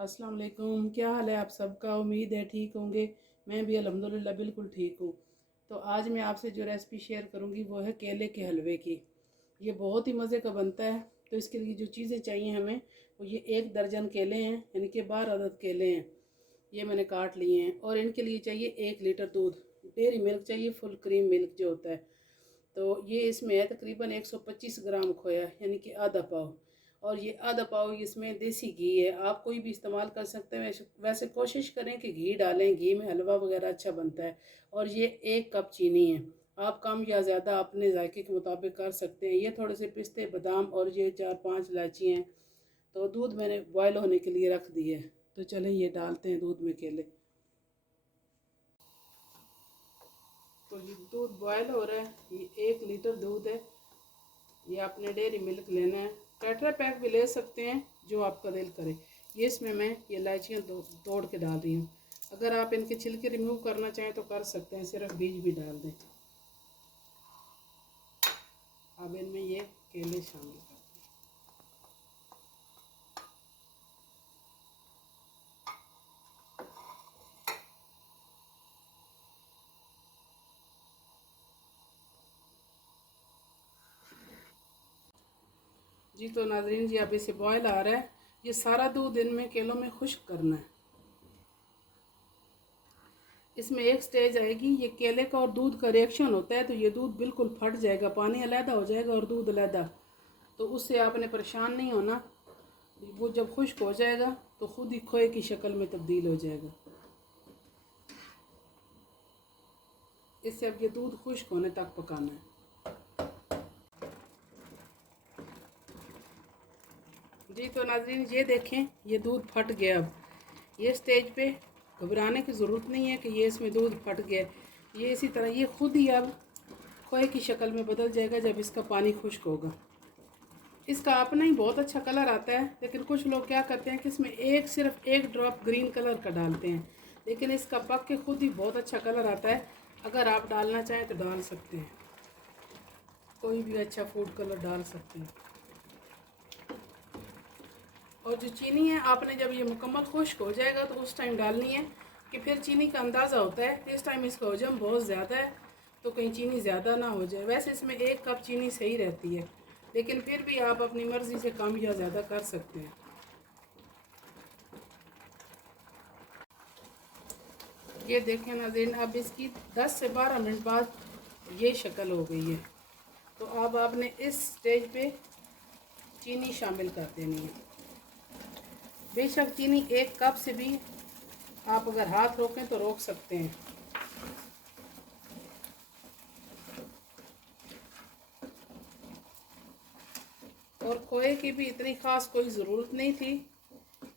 अस्सलाम वालेकुम। क्या हाल है आप सबका? उम्मीद है ठीक होंगे। मैं भी अल्हम्दुलिल्लाह बिल्कुल ठीक हूँ। तो आज मैं आपसे जो रेसिपी शेयर करूँगी वो है केले के हलवे की। ये बहुत ही मज़े का बनता है। तो इसके लिए जो चीज़ें चाहिए हमें वो ये 1 दर्जन केले हैं, यानी कि 12 अदद केले हैं। ये मैंने काट लिए हैं। और इनके लिए चाहिए 1 लीटर दूध। डेयरी मिल्क चाहिए, फुल क्रीम मिल्क जो होता है। तो ये इसमें है तकरीबन 125 ग्राम खोया, यानी कि आधा पाव। और ये आधा पाव इसमें देसी घी है। आप कोई भी इस्तेमाल कर सकते हैं। वैसे कोशिश करें कि घी डालें, घी में हलवा वगैरह अच्छा बनता है। और ये 1 कप चीनी है। आप कम या ज़्यादा अपने जायके के मुताबिक कर सकते हैं। ये थोड़े से पिस्ते बादाम और ये 4-5 इलायची हैं। तो दूध मैंने बॉयल होने के लिए रख दिए। तो चलें ये डालते हैं दूध में केले। तो ये दूध बॉयल हो रहा है। ये 1 लीटर दूध है। ये आपने डेयरी मिल्क लेना है। टेट्रा पैक भी ले सकते हैं, जो आपका दिल करे। ये इसमें मैं ये इलायचियाँ तोड़ के डाल रही हूँ। अगर आप इनके छिलके रिमूव करना चाहें तो कर सकते हैं, सिर्फ बीज भी डाल दें। अब इनमें ये केले शामिल कर दें। जी तो नाज़रीन जी, अब इसे बॉयल आ रहा है। ये सारा दूध इनमें केलों में खुश्क करना है। इसमें एक स्टेज आएगी, ये केले का और दूध का रिएक्शन होता है, तो ये दूध बिल्कुल फट जाएगा, पानी अलहदा हो जाएगा और दूध अलहदा। तो उससे आपने परेशान नहीं होना। वो जब खुश्क हो जाएगा तो खुद ही खोए की शक्ल में तब्दील हो जाएगा। इससे अब ये दूध खुश्क होने तक पकाना है। जी तो नाज़रीन ये देखें, ये दूध फट गया। अब ये स्टेज पे घबराने की ज़रूरत नहीं है कि ये इसमें दूध फट गया। ये इसी तरह ये खुद ही अब खोए की शक्ल में बदल जाएगा जब इसका पानी खुश्क होगा। इसका अपना ही बहुत अच्छा कलर आता है, लेकिन कुछ लोग क्या करते हैं कि इसमें सिर्फ एक ड्रॉप ग्रीन कलर का डालते हैं। लेकिन इसका पक के खुद ही बहुत अच्छा कलर आता है। अगर आप डालना चाहें तो डाल सकते हैं, कोई भी अच्छा फूड कलर डाल सकते हैं। और जो चीनी है, आपने जब ये मुकम्मल खुश्क हो जाएगा तो उस टाइम डालनी है, कि फिर चीनी का अंदाज़ा होता है। इस टाइम इसका हजम बहुत ज़्यादा है, तो कहीं चीनी ज़्यादा ना हो जाए। वैसे इसमें 1 कप चीनी सही रहती है, लेकिन फिर भी आप अपनी मर्ज़ी से कम या ज़्यादा कर सकते हैं। ये देखें नाज़रीन, अब इसकी 10 से 12 मिनट बाद ये शक्ल हो गई है। तो अब आपने इस स्टेज पे चीनी शामिल कर देनी है। बेशक चीनी 1 कप से भी आप अगर हाथ रोकें तो रोक सकते हैं। और खोए की भी इतनी ख़ास कोई ज़रूरत नहीं थी,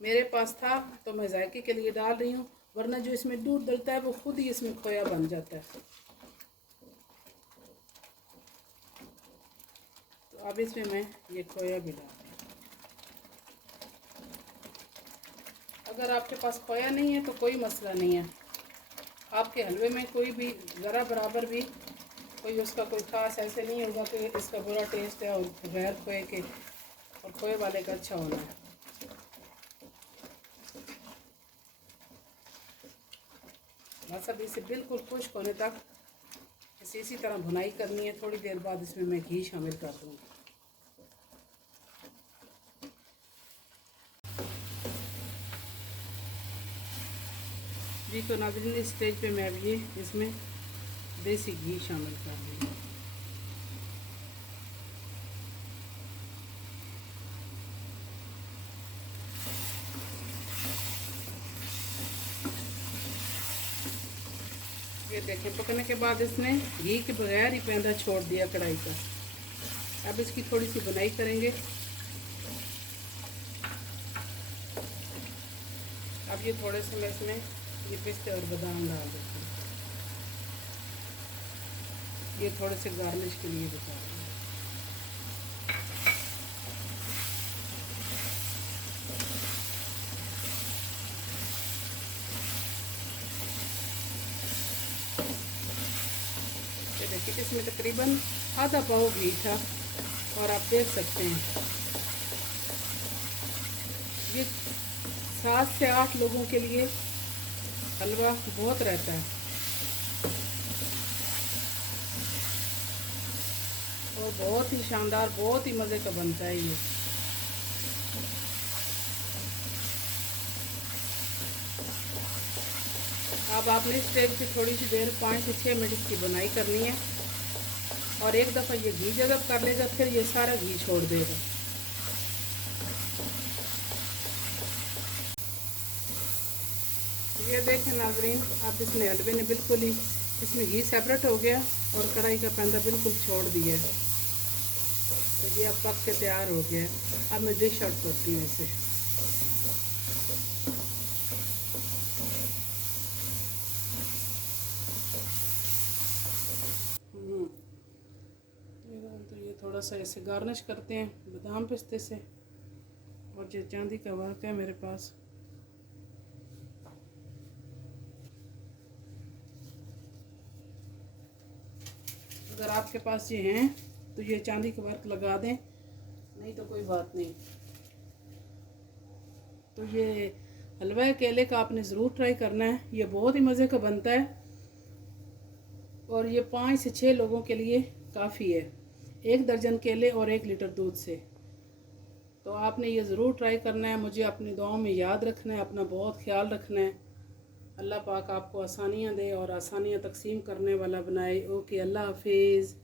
मेरे पास था तो मैं जायके के लिए डाल रही हूँ, वरना जो इसमें दूध डलता है वो खुद ही इसमें खोया बन जाता है। तो अब इसमें मैं ये खोया भी डाल रही हूँ। अगर आपके पास खोया नहीं है तो कोई मसला नहीं है। आपके हलवे में कोई भी ज़रा बराबर भी कोई उसका कोई ख़ास ऐसे नहीं होगा कि इसका बुरा टेस्ट है और बगैर खोए के, और खोए वाले का अच्छा होना है। बस अब इसे बिल्कुल खुश्क होने तक इसे इसी तरह भुनाई करनी है। थोड़ी देर बाद इसमें मैं घी शामिल कर दूँगी। जी तो नाज़रीन, इस स्टेज पे मैं अब ये इसमें देसी घी शामिल कर दूँगी। ये देखें, पकने के बाद इसने घी के बगैर ही पैंदा छोड़ दिया कढ़ाई का। अब इसकी थोड़ी सी बुनाई करेंगे। अब ये थोड़े से मैं इसमें ये पिस्ते और बादाम डाल देती हूँ। ये थोड़े से गार्निश के लिए बता रही हूँ। ये देखिए, इसमें तकरीबन आधा पाव घी था, और आप देख सकते हैं ये 7 से 8 लोगों के लिए हलवा बहुत रहता है और बहुत ही शानदार, बहुत ही मज़े का बनता है ये। अब आपने इस स्टेज पे थोड़ी सी देर 5 से 6 मिनट की बुनाई करनी है और एक दफ़ा ये घी जज़ब कर लेगा फिर ये सारा घी छोड़ देगा। ये देखें नाजरीन, अब इसमें हलवे ने बिल्कुल ही, इसमें घी सेपरेट हो गया और कढ़ाई का पैंदा बिल्कुल छोड़ दिया है। तो ये अब पक के तैयार हो गया है। अब मैं डिश आउट करती हूँ इसे। तो ये थोड़ा सा ऐसे गार्निश करते हैं बादाम पिस्ते से, और ये चांदी का वर्क है मेरे पास। अगर आपके पास ये हैं तो ये चांदी का वर्क लगा दें, नहीं तो कोई बात नहीं। तो ये हलवा केले का आपने ज़रूर ट्राई करना है, ये बहुत ही मज़े का बनता है और ये 5 से 6 लोगों के लिए काफ़ी है, 1 दर्जन केले और 1 लीटर दूध से। तो आपने ये ज़रूर ट्राई करना है। मुझे अपनी दुआओं में याद रखना है, अपना बहुत ख्याल रखना है। अल्लाह पाक आपको आसानियाँ दे और आसानियाँ तकसीम करने वाला बनाए। ओके, अल्लाह हाफिज़।